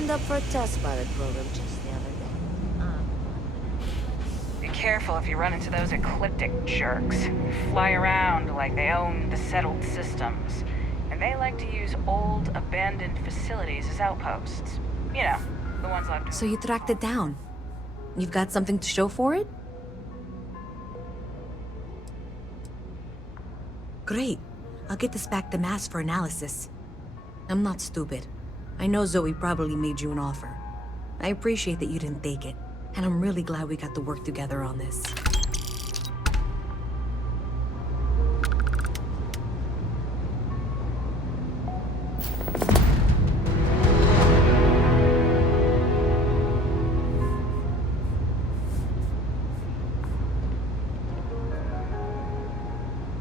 signed up for a test pilot program just the other day. Be careful if you run into those ecliptic jerks. Fly around like they own the settled systems. And they like to use old, abandoned facilities as outposts. You know, the ones left. So you tracked it down. You've got something to show for it? Great. I'll get this back to Mass for analysis. I'm not stupid. I know Zoe probably made you an offer. I appreciate that you didn't take it, and I'm really glad we got to work together on this.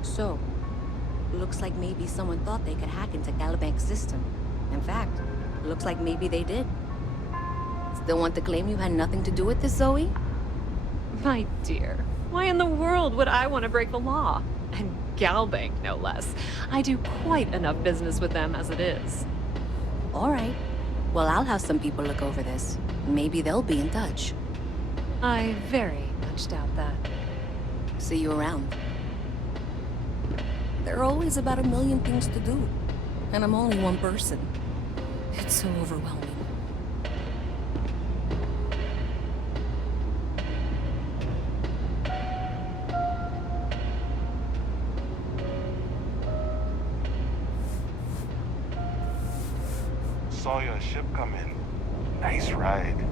So, looks like maybe someone thought they could hack into Galabank's system. In fact, looks like maybe they did. Still want to claim you had nothing to do with this, Zoe? My dear, why in the world would I want to break the law? And Galbank, no less. I do quite enough business with them as it is. All right. Well, I'll have some people look over this. Maybe they'll be in touch. I very much doubt that. See you around. There are always about 1 million things to do. And I'm only one person. It's so overwhelming. Saw your ship come in. Nice ride.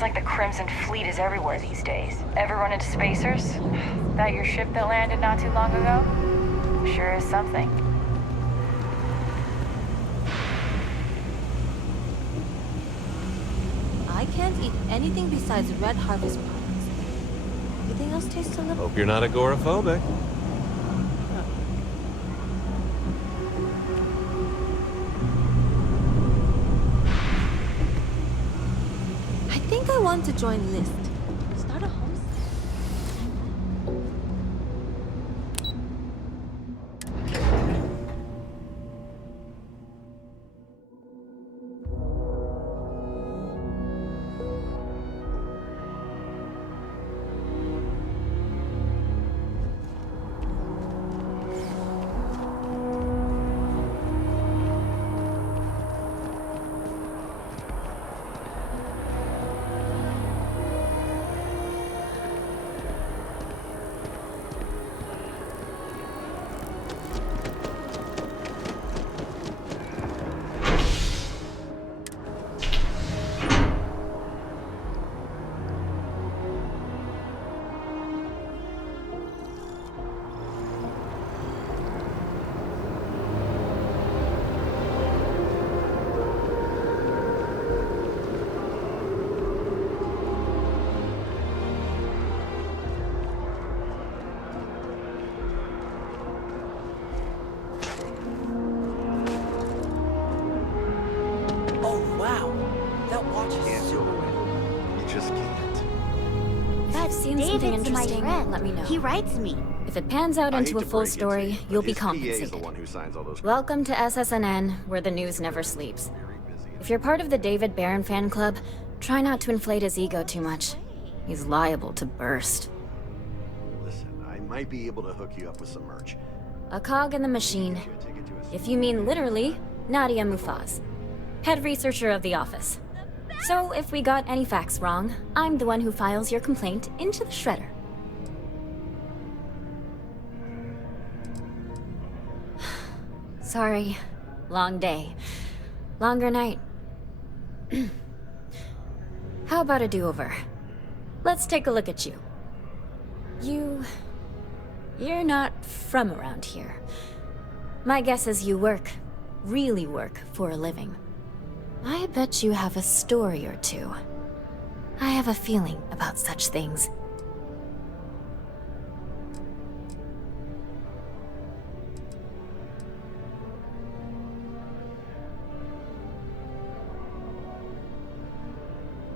Like the Crimson Fleet is everywhere these days. Ever run into spacers? That your ship that landed not too long ago? Sure is something. I can't eat anything besides Red Harvest products. Everything else tastes a little... Hope you're not agoraphobic. I want to join List. Start a homestead. David's my friend. Let me know. He writes me. If it pans out into a full story, you'll be compensated. Welcome to SSNN, where the news never sleeps. If you're part of the David Barron fan club, try not to inflate his ego too much. He's liable to burst. I might be able to hook you up with some merch. A cog in the machine. Get you a ticket to a If you mean literally, Nadia Mufaz, head researcher of the office. So if we got any facts wrong, I'm the one who files your complaint into the shredder. Sorry. Long day. Longer night. How about a do-over? Let's take a look at you. You're not from around here. My guess is you really work for a living. I bet you have a story or two. I have a feeling about such things.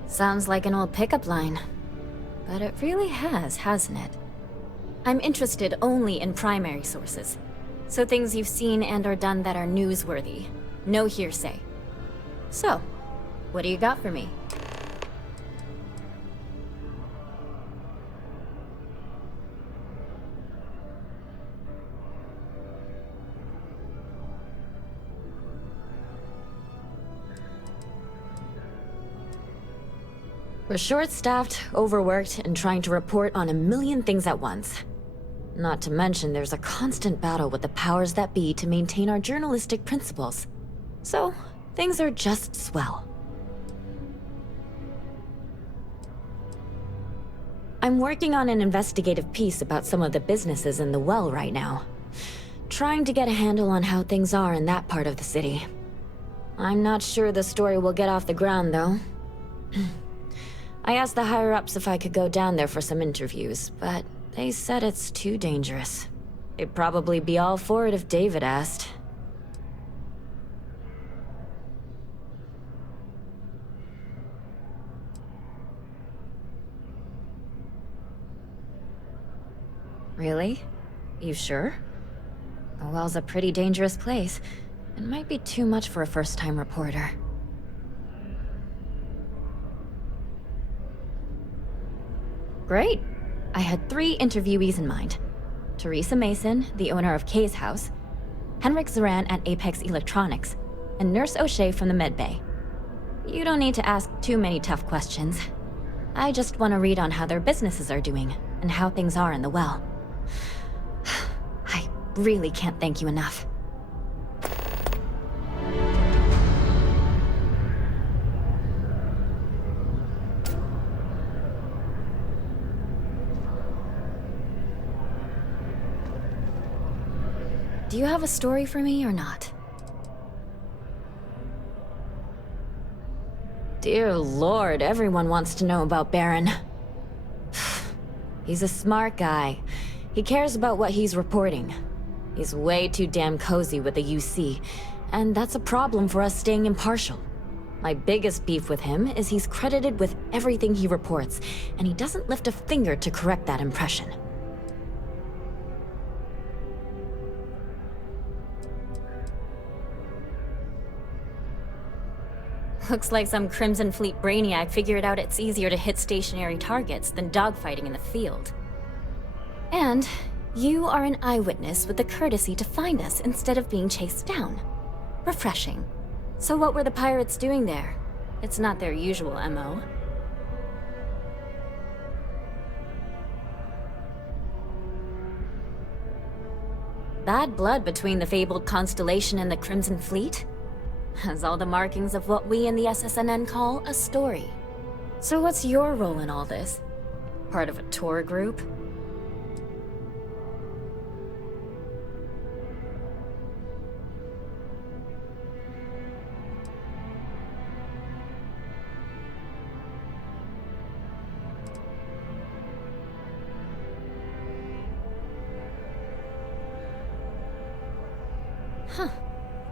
Sounds like an old pickup line. But it really has, hasn't it? I'm interested only in primary sources. So things you've seen and or done that are newsworthy. No hearsay. So, what do you got for me? We're short-staffed, overworked, and trying to report on a million things at once. Not to mention there's a constant battle with the powers that be to maintain our journalistic principles. So, things are just swell. I'm working on an investigative piece about some of the businesses in the well right now. Trying to get a handle on how things are in that part of the city. I'm not sure the story will get off the ground, though. I asked the higher-ups if I could go down there for some interviews, but they said it's too dangerous. They'd probably be all for it if David asked. Really? You sure? The well's a pretty dangerous place. It might be too much for a first-time reporter. Great. I had 3 interviewees in mind. Teresa Mason, the owner of Kay's house, Henrik Zoran at Apex Electronics, and Nurse O'Shea from the medbay. You don't need to ask too many tough questions. I just want to read on how their businesses are doing, and how things are in the well. I really can't thank you enough. Do you have a story for me or not? Dear Lord, everyone wants to know about Baron. He's a smart guy. He cares about what he's reporting. He's way too damn cozy with the UC, and that's a problem for us staying impartial. My biggest beef with him is he's credited with everything he reports, and he doesn't lift a finger to correct that impression. Looks like some Crimson Fleet brainiac figured out it's easier to hit stationary targets than dogfighting in the field. And you are an eyewitness with the courtesy to find us instead of being chased down. Refreshing. So what were the pirates doing there? It's not their usual MO. Bad blood between the fabled Constellation and the Crimson Fleet? Has all the markings of what we in the SSNN call a story. So what's your role in all this? Part of a tour group? Huh.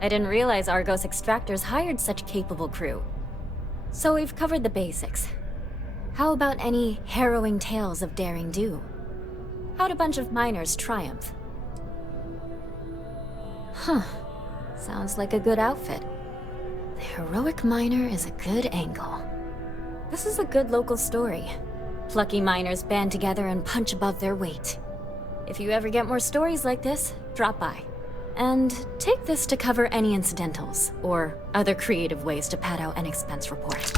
I didn't realize Argos Extractors hired such capable crew. So we've covered the basics. How about any harrowing tales of daring do? How'd a bunch of miners triumph? Huh. Sounds like a good outfit. The heroic miner is a good angle. This is a good local story. Plucky miners band together and punch above their weight. If you ever get more stories like this, drop by. And take this to cover any incidentals, or other creative ways to pad out an expense report.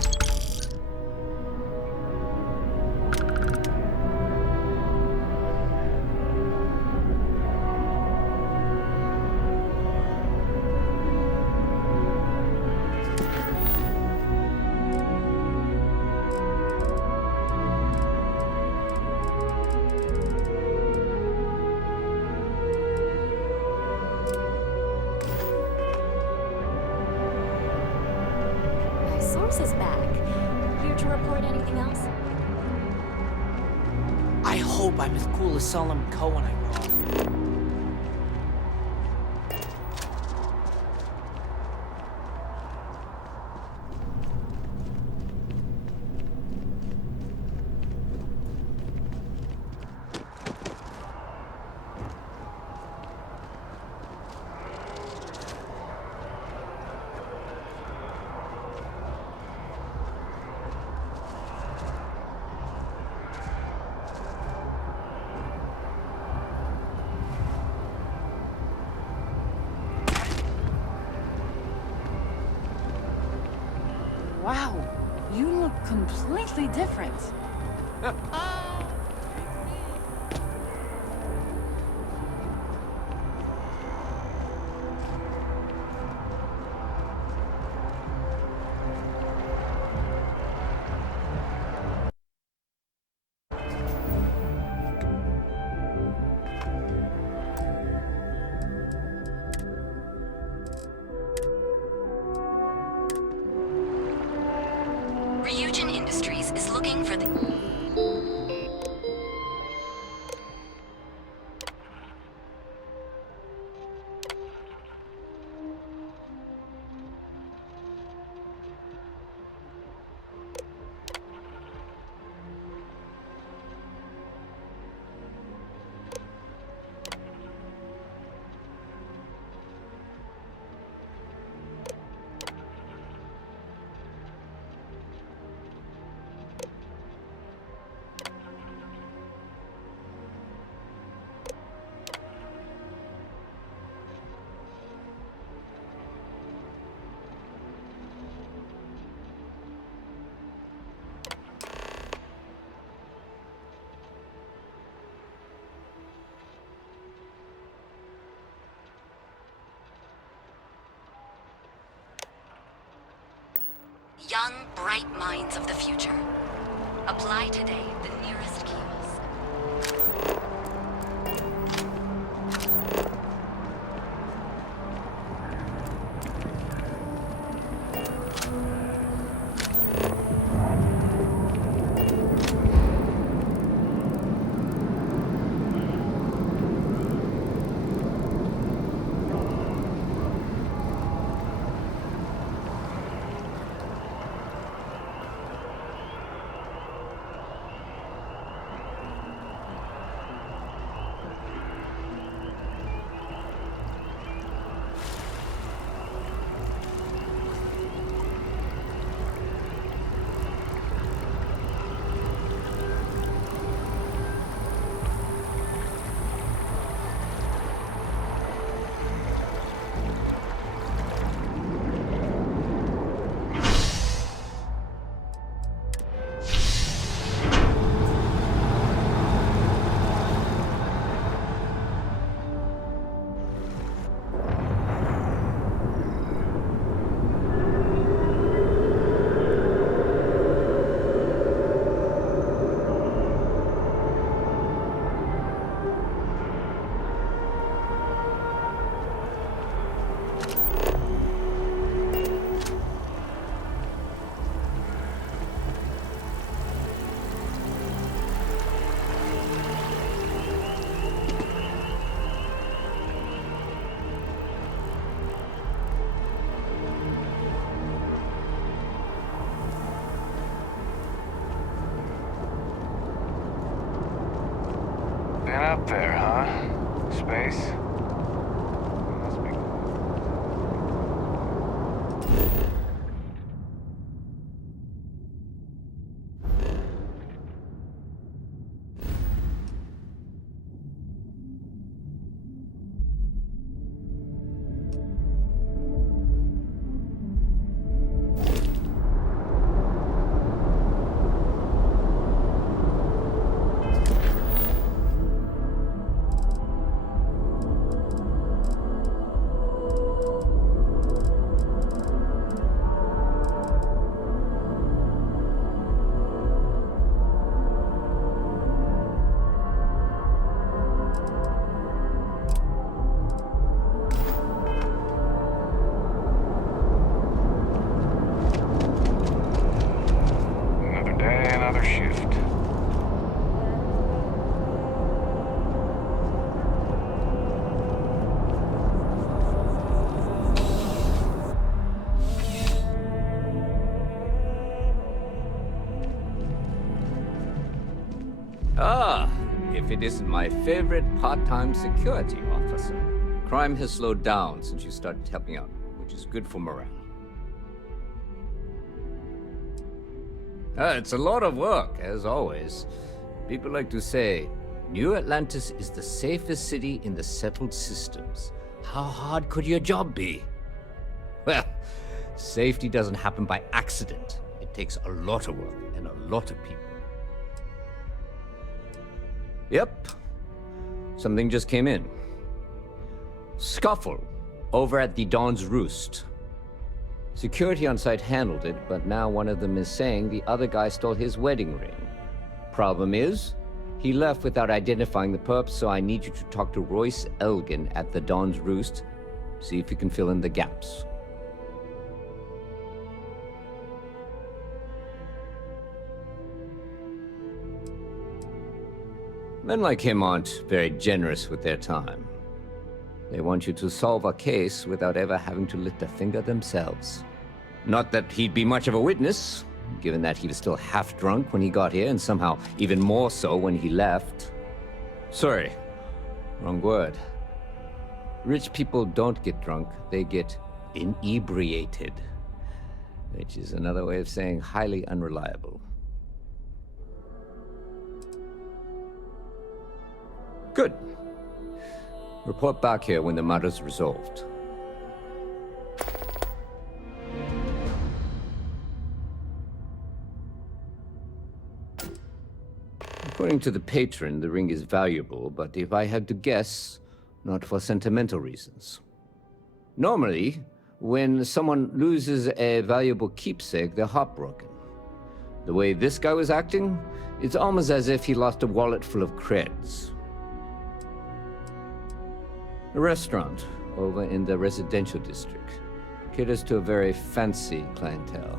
My source is back. Here to report anything else? I hope I'm as cool as Solomon Coe when I grow up. Wow, you look completely different. Ryujin Industries is looking for the... Young, bright minds of the future. Apply today, the nearest kiosk. Been up there, huh? Space? Must be. it isn't my favorite part-time security officer. Crime has slowed down since you started helping out, which is good for morale. It's a lot of work, as always. People like to say, New Atlantis is the safest city in the settled systems. How hard could your job be? Well, safety doesn't happen by accident. It takes a lot of work and a lot of people. Yep. Something just came in. Scuffle over at the Dawn's Roost. Security on site handled it, but now one of them is saying the other guy stole his wedding ring. Problem is, he left without identifying the perp, so I need you to talk to Royce Elgin at the Dawn's Roost. See if you can fill in the gaps. Men like him aren't very generous with their time. They want you to solve a case without ever having to lift a finger themselves. Not that he'd be much of a witness, given that he was still half drunk when he got here, and somehow even more so when he left. Sorry, wrong word. Rich people don't get drunk, they get inebriated. Which is another way of saying highly unreliable. Good. Report back here when the matter's resolved. According to the patron, the ring is valuable, but if I had to guess, not for sentimental reasons. Normally, when someone loses a valuable keepsake, they're heartbroken. The way this guy was acting, it's almost as if he lost a wallet full of creds. A restaurant over in the residential district caters to a very fancy clientele.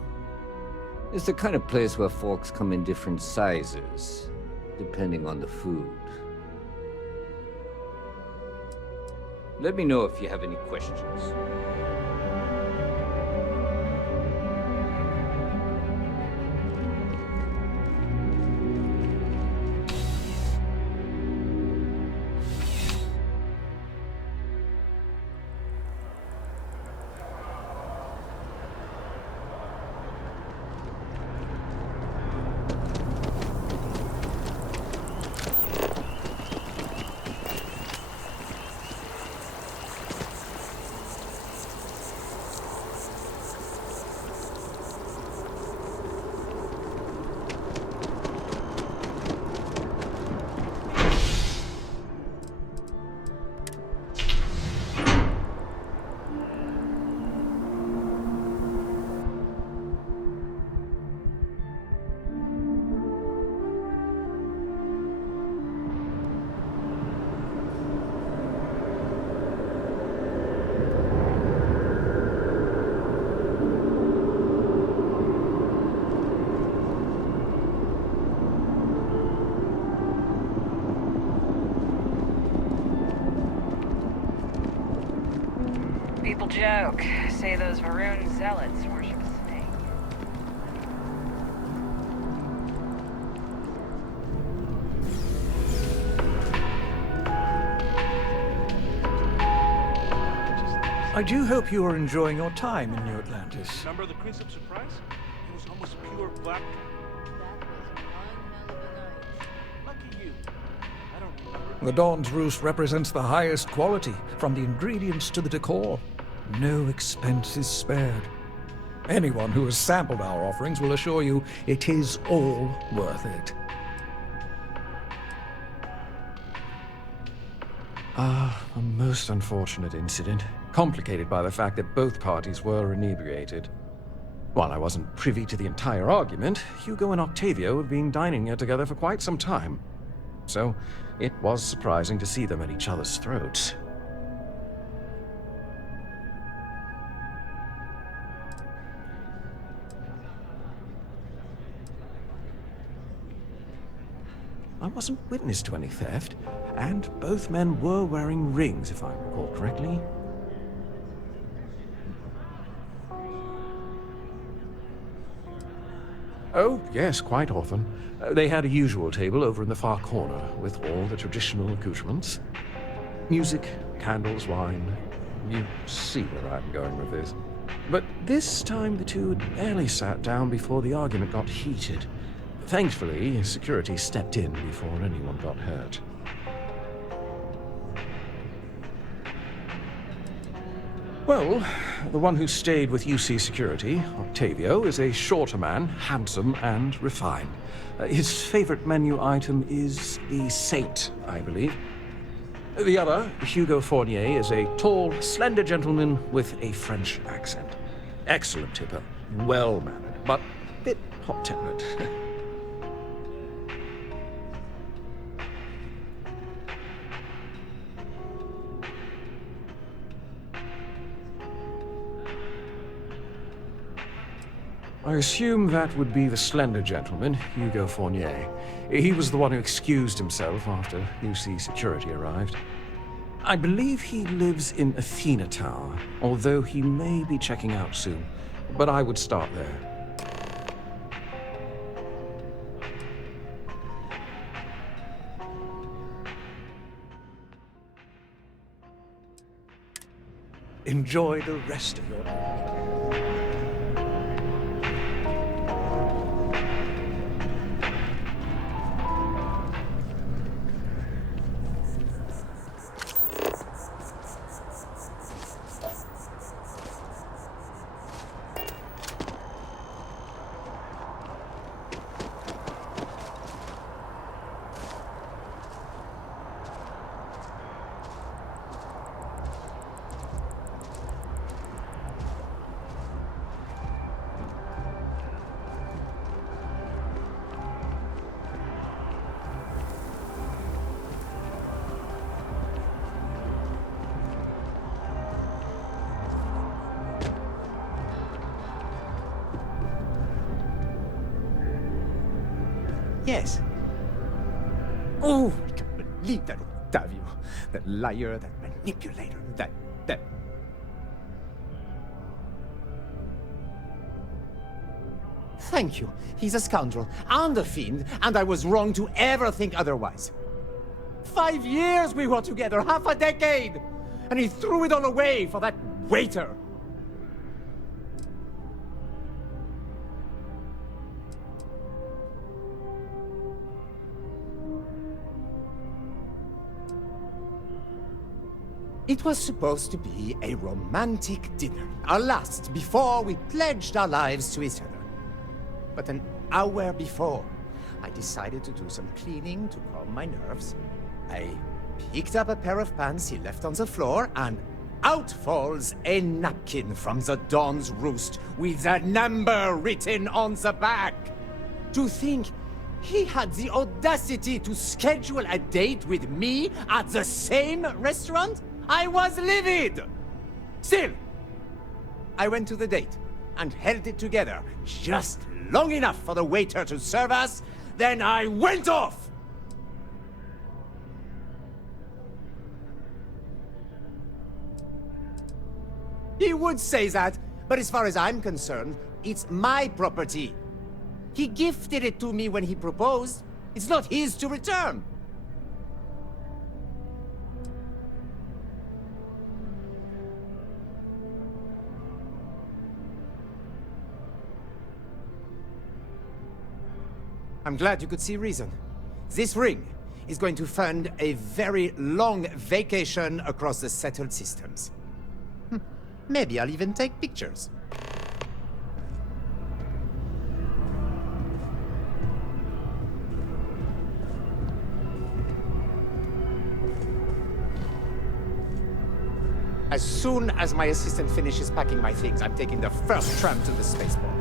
It's the kind of place where folks come in different sizes, depending on the food. Let me know if you have any questions. People joke, say those Varun zealots worship a snake. I do hope you are enjoying your time in New Atlantis. Remember the Crimson Surprise? It was almost pure black. Lucky you. I don't remember. The Dawn's Roost represents the highest quality, from the ingredients to the decor. No expense is spared. Anyone who has sampled our offerings will assure you it is all worth it. A most unfortunate incident, complicated by the fact that both parties were inebriated. While I wasn't privy to the entire argument, Hugo and Octavio have been dining here together for quite some time. So, it was surprising to see them at each other's throats. I wasn't witness to any theft, and both men were wearing rings, if I recall correctly. Oh, yes, quite often. They had a usual table over in the far corner, with all the traditional accoutrements. Music, candles, wine. You see where I'm going with this. But this time the two had barely sat down before the argument got heated. Thankfully, security stepped in before anyone got hurt. Well, the one who stayed with UC Security, Octavio, is a shorter man, handsome and refined. His favorite menu item is the Saint, I believe. The other, Hugo Fournier, is a tall, slender gentleman with a French accent. Excellent tipper, well-mannered, but a bit hot-tempered. I assume that would be the slender gentleman, Hugo Fournier. He was the one who excused himself after UC Security arrived. I believe he lives in Athena Tower, although he may be checking out soon. But I would start there. Enjoy the rest of your day. Yes. Oh, I can't believe that Octavio. That liar, that manipulator, that... Thank you. He's a scoundrel and a fiend, and I was wrong to ever think otherwise. 5 years we were together, half a decade! And he threw it all away for that waiter! It was supposed to be a romantic dinner, our last before we pledged our lives to each other. But an hour before, I decided to do some cleaning to calm my nerves. I picked up a pair of pants he left on the floor, and out falls a napkin from the Dawn's Roost with a number written on the back. To think he had the audacity to schedule a date with me at the same restaurant? I was livid! Still, I went to the date and held it together just long enough for the waiter to serve us, then I went off! He would say that, but as far as I'm concerned, it's my property. He gifted it to me when he proposed. It's not his to return. I'm glad you could see reason. This ring is going to fund a very long vacation across the settled systems. Maybe I'll even take pictures. As soon as my assistant finishes packing my things, I'm taking the first tram to the spaceport.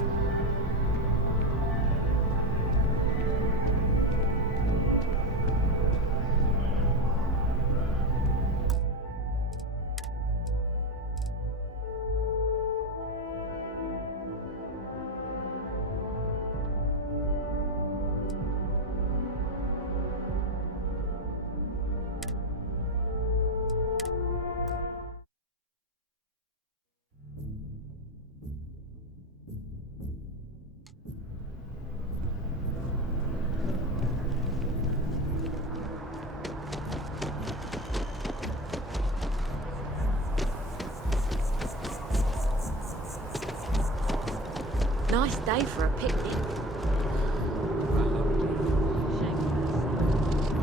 Nice day for a picnic.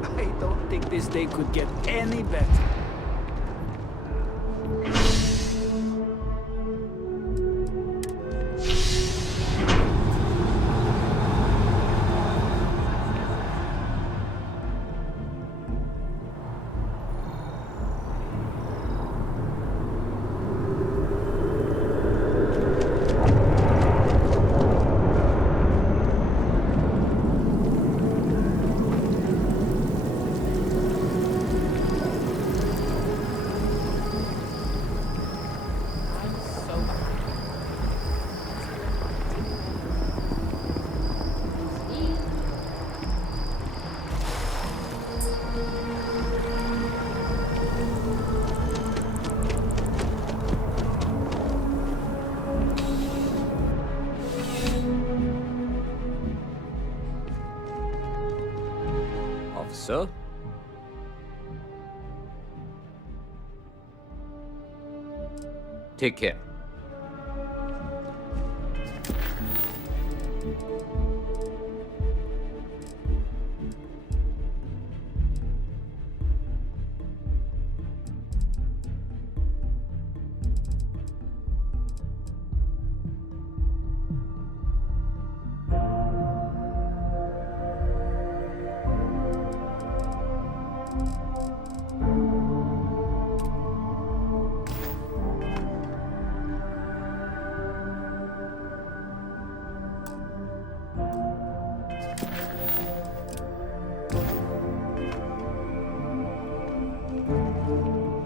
I don't think this day could get any better. Officer? Take care.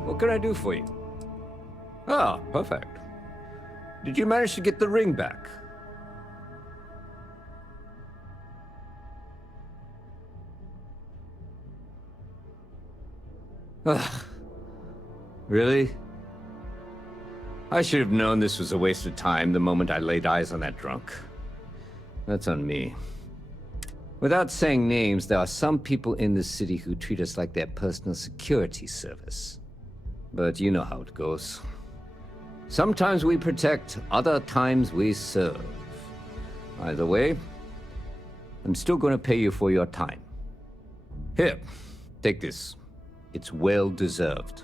What can I do for you? Ah, perfect. Did you manage to get the ring back? Ugh. Really? I should have known this was a waste of time the moment I laid eyes on that drunk. That's on me. Without saying names, there are some people in this city who treat us like their personal security service. But you know how it goes. Sometimes we protect, other times we serve. Either way, I'm still going to pay you for your time. Here, take this. It's well deserved.